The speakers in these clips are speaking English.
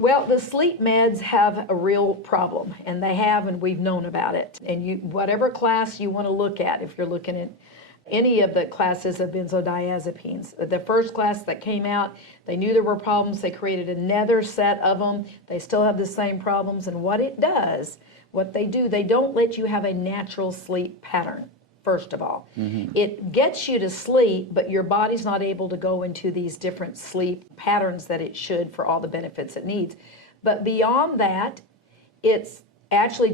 Well, the sleep meds have a real problem, and they have, and we've known about it. And whatever class you want to look at, if you're looking at any of the classes of benzodiazepines, the first class that came out, they knew there were problems. They created another set of them. They still have the same problems. And what it does, what they do, they don't let you have a natural sleep pattern. First of all, it gets you to sleep, but your body's not able to go into these different sleep patterns that it should for all the benefits it needs. But beyond that, it's actually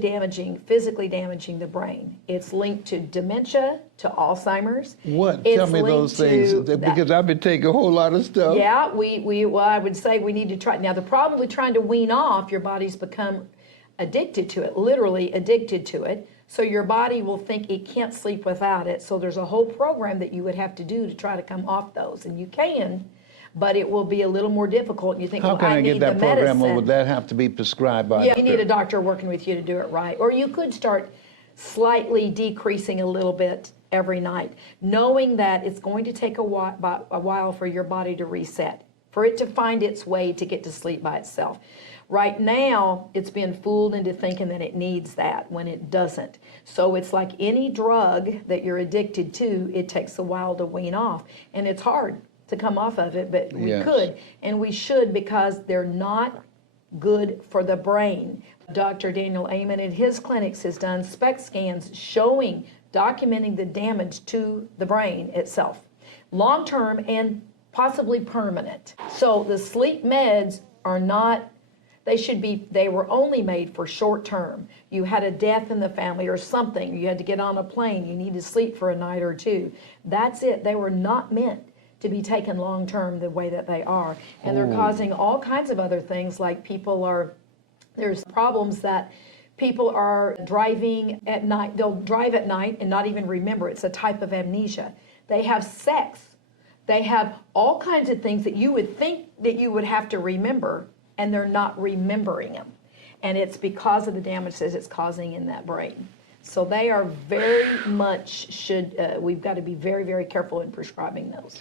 physically damaging the brain. It's linked to dementia, to Alzheimer's. What? It's Tell me those things, because I've been taking a whole lot of stuff. Yeah, well, I would say we need to try. Now, the problem with trying to wean off, your body's become addicted to it, literally addicted to it. So your body will think it can't sleep without it. So there's a whole program that you would have to do to try to come off those. And you can, but it will be a little more difficult. You think, how can I get that program, or would that have to be prescribed by a doctor? You need a doctor working with you to do it right. Or you could start slightly decreasing a little bit every night, knowing that it's going to take a while for your body to reset, for it to find its way to get to sleep by itself. Right now, it's been fooled into thinking that it needs that when it doesn't. So it's like any drug that you're addicted to, it takes a while to wean off. And it's hard to come off of it, but we could, and we should, because they're not good for the brain. Dr. Daniel Amen at his clinics has done SPECT scans showing, documenting the damage to the brain itself, long-term and possibly permanent. So the sleep meds are not, they were only made for short term. You had a death in the family or something, you had to get on a plane, you need to sleep for a night or two. That's it. They were not meant to be taken long term the way that they are. And they're causing all kinds of other things, like there's problems that people are driving at night, they'll drive at night and not even remember. It's a type of amnesia. They have sex. They have all kinds of things that you would think that you would have to remember, and they're not remembering them. And it's because of the damage that it's causing in that brain. So they are very much we've got to be very, very careful in prescribing those.